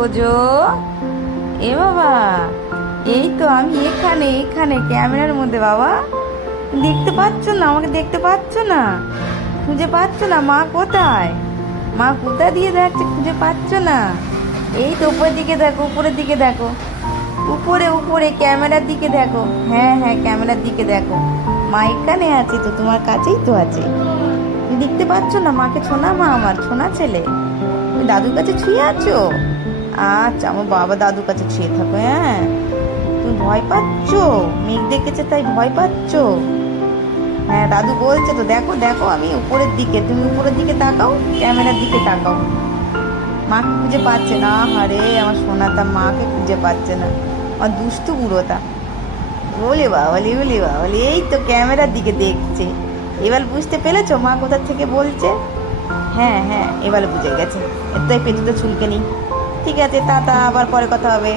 তোজো, এ বাবা, এই তো আমি এখানে এখানে ক্যামেরার মধ্যে। বাবা, দেখতে পাচ্ছ না? আমাকে দেখতে পাচ্ছ না? খুঁজে পাচ্ছ না? মা কোথায়? মা কোথা দিয়ে যাচ্ছে? খুঁজে পাচ্ছ না? এই তো উপরের দিকে দেখো, উপরের দিকে দেখো, উপরে উপরে ক্যামেরার দিকে দেখো। হ্যাঁ হ্যাঁ, ক্যামেরার দিকে দেখো। মা এখানে আছে তো, তোমার কাছেই তো আছে। তুমি দেখতে পাচ্ছ না মাকে? ছোনা মা, আমার ছোনা ছেলে। তুমি দাদুর কাছে ছুঁয়ে আছো? আচ্ছা, আমার বাবা দাদুর কাছে ছুঁয়ে থাকো। হ্যাঁ, তুমি ভয় পাচ্ছ? মেঘ দেখেছে তাই ভয় পাচ্ছ? হ্যাঁ, দাদু বলছে তো, দেখো দেখো আমি উপরের দিকে, তুমি উপরের দিকে তাকাও, ক্যামেরার দিকে তাকাও। মাকে খুঁজে পাচ্ছে না। আরে আমার সোনাটা মাকে খুঁজে পাচ্ছে না, আমার দুষ্টু বুড়োটা। বলে বাবালি, বলি বাবালি, এই তো ক্যামেরার দিকে দেখছে। এবার বুঝতে পেরেছো মা কোথা থেকে বলছে? হ্যাঁ হ্যাঁ, এবার বুঝে গেছে। এর তো এই পেটুতে চুলকে নি। ঠিক আছে, টাটা, আবার পরে কথা হবে।